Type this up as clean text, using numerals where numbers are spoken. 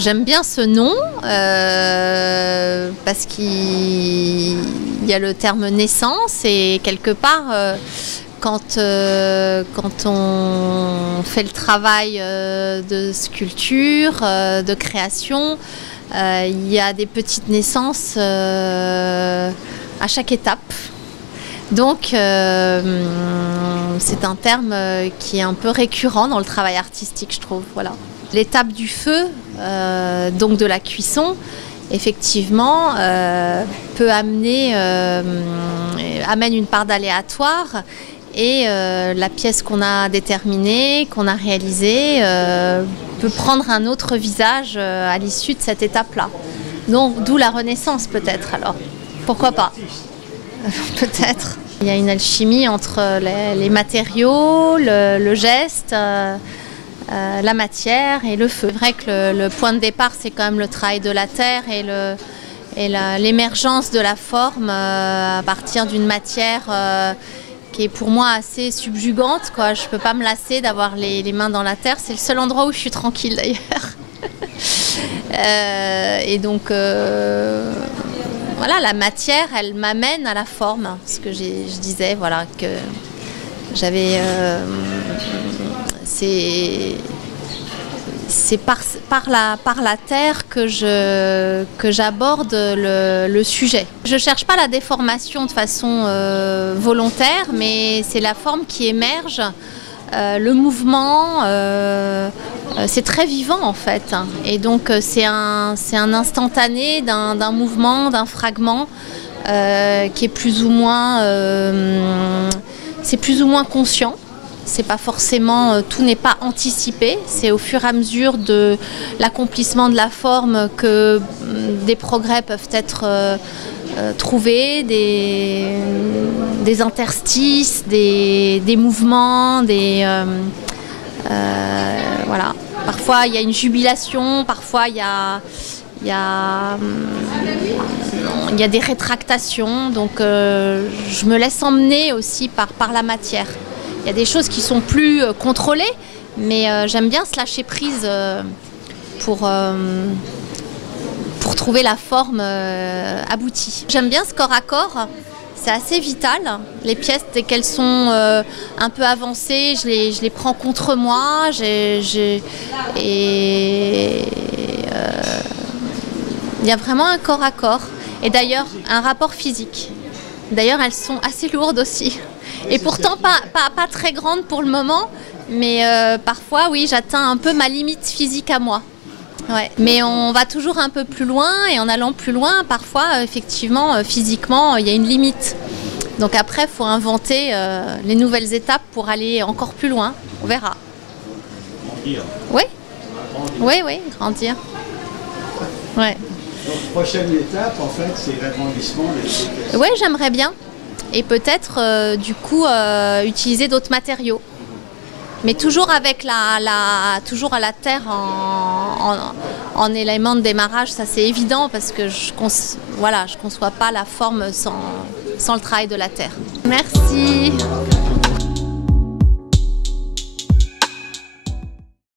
J'aime bien ce nom parce qu'il y a le terme naissance et quelque part quand on fait le travail de sculpture, de création, il y a des petites naissances à chaque étape. Donc c'est un terme qui est un peu récurrent dans le travail artistique, je trouve. Voilà. L'étape du feu, donc de la cuisson, effectivement, amène une part d'aléatoire et la pièce qu'on a déterminée, qu'on a réalisée, peut prendre un autre visage à l'issue de cette étape-là. Donc d'où la Renaissance peut-être alors. Pourquoi pas? Peut-être. Il y a une alchimie entre les matériaux, le geste, la matière et le feu. C'est vrai que le point de départ, c'est quand même le travail de la terre et l'émergence de la forme à partir d'une matière qui est pour moi assez subjugante, quoi. Je ne peux pas me lasser d'avoir les mains dans la terre. C'est le seul endroit où je suis tranquille d'ailleurs. Et donc, voilà, la matière, elle m'amène à la forme. Ce que je disais, voilà, que j'avais... c'est par la terre que j'aborde le sujet. Je ne cherche pas la déformation de façon volontaire, mais c'est la forme qui émerge, le mouvement, c'est très vivant en fait. Et donc c'est un instantané d'un mouvement, d'un fragment qui est plus ou moins conscient. C'est pas forcément, tout n'est pas anticipé, c'est au fur et à mesure de l'accomplissement de la forme que des progrès peuvent être trouvés, des interstices, des mouvements, voilà. Parfois il y a une jubilation, parfois il y a des rétractations, donc je me laisse emmener aussi par la matière. Il y a des choses qui sont plus contrôlées, mais j'aime bien se lâcher prise pour trouver la forme aboutie. J'aime bien ce corps à corps, c'est assez vital. Les pièces, dès qu'elles sont un peu avancées, je les prends contre moi. Il y a vraiment un corps à corps et d'ailleurs un rapport physique. D'ailleurs, elles sont assez lourdes aussi. Et pourtant pas très grandes pour le moment, mais parfois, oui, j'atteins un peu ma limite physique à moi. Ouais. Mais on va toujours un peu plus loin, et en allant plus loin, parfois, effectivement, physiquement, il y a une limite. Donc après, il faut inventer les nouvelles étapes pour aller encore plus loin. On verra. Grandir. Oui, oui, grandir. Ouais. Donc, prochaine étape, en fait, c'est l'agrandissement des pièces. Oui, j'aimerais bien. Et peut-être, du coup, utiliser d'autres matériaux. Mais toujours avec toujours à la terre en élément de démarrage, ça c'est évident parce que je conçois pas la forme sans le travail de la terre. Merci.